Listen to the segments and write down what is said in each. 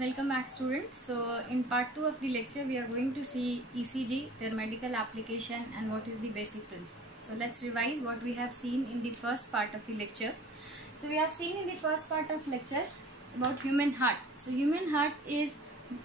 Welcome back, students. So in part 2 of the lecture we are going to see ECG, their medical application and what is the basic principle. So let's revise what we have seen in the first part of the lecture. So we have seen in the first part of lecture about human heart. So human heart is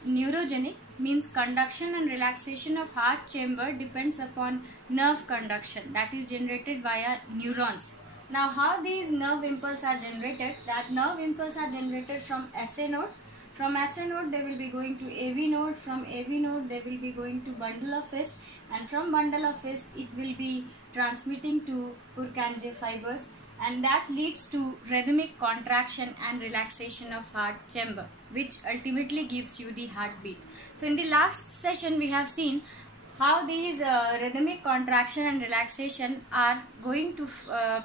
neurogenic, means conduction and relaxation of heart chamber depends upon nerve conduction that is generated via neurons. Now how these nerve impulses are generated? That nerve impulses are generated from SA node. From SA node they will be going to AV node, from AV node they will be going to bundle of His, and from bundle of His it will be transmitting to Purkinje fibers, and that leads to rhythmic contraction and relaxation of heart chamber, which ultimately gives you the heartbeat. So in the last session we have seen how these rhythmic contraction and relaxation are going to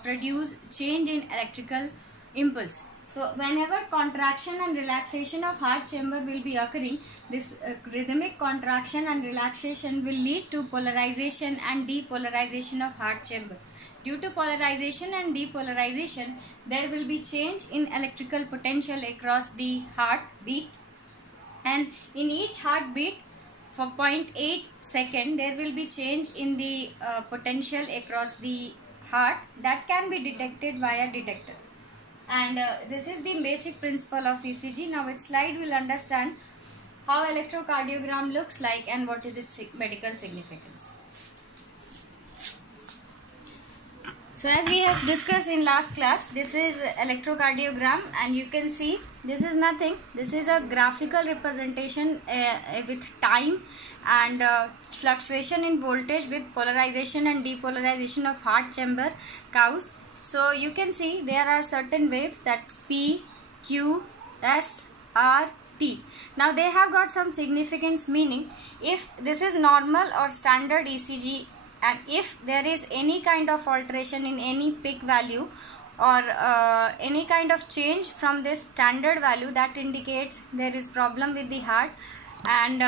produce change in electrical impulse. So whenever contraction and relaxation of heart chamber will be occurring, this rhythmic contraction and relaxation will lead to polarization and depolarization of heart chamber. Due to polarization and depolarization, there will be change in electrical potential across the heartbeat, and in each heartbeat for 0.8 second there will be change in the potential across the heart that can be detected via detector. And this is the basic principle of ECG. Now with slide we will understand how electrocardiogram looks like and what is its medical significance. So as we have discussed in last class, this is electrocardiogram, and you can see this is nothing. This is a graphical representation with time and fluctuation in voltage with polarization and depolarization of heart chamber caused. So you can see there are certain waves, that's P, Q, S, R, T. Now they have got some significance, meaning if this is normal or standard ECG, and if there is any kind of alteration in any peak value or any kind of change from this standard value, that indicates there is problem with the heart. And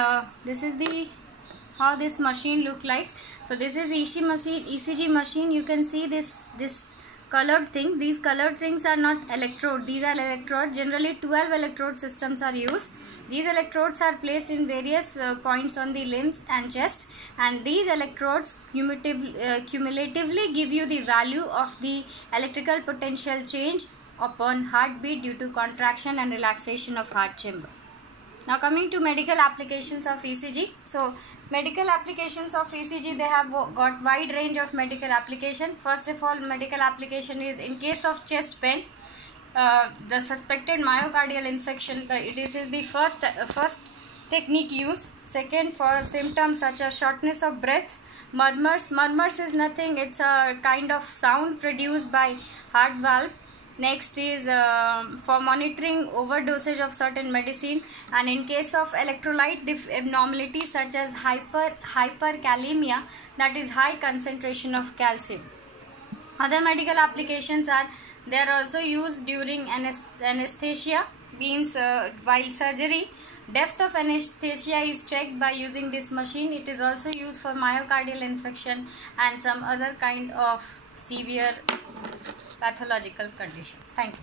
this is the how this machine look like. So this is ECG machine. You can see this colored thing. These colored things are not electrode, these are electrode. Generally 12 electrode systems are used. These electrodes are placed in various points on the limbs and chest, and these electrodes cumulatively give you the value of the electrical potential change upon heartbeat due to contraction and relaxation of heart chamber. Now coming to medical applications of ECG. So medical applications of ECG, they have got wide range of medical application. First of all, medical application is in case of chest pain, the suspected myocardial infection. This is the first technique used. Second, for symptoms such as shortness of breath, murmurs. Murmurs is nothing, it's a kind of sound produced by heart valve. Next is for monitoring overdosage of certain medicine, and in case of electrolyte abnormalities such as hyperkalemia, that is high concentration of calcium. Other medical applications are, they are also used during anesthesia, means while surgery. Depth of anesthesia is checked by using this machine. It is also used for myocardial infection and some other kind of severe pathological conditions. Thank you.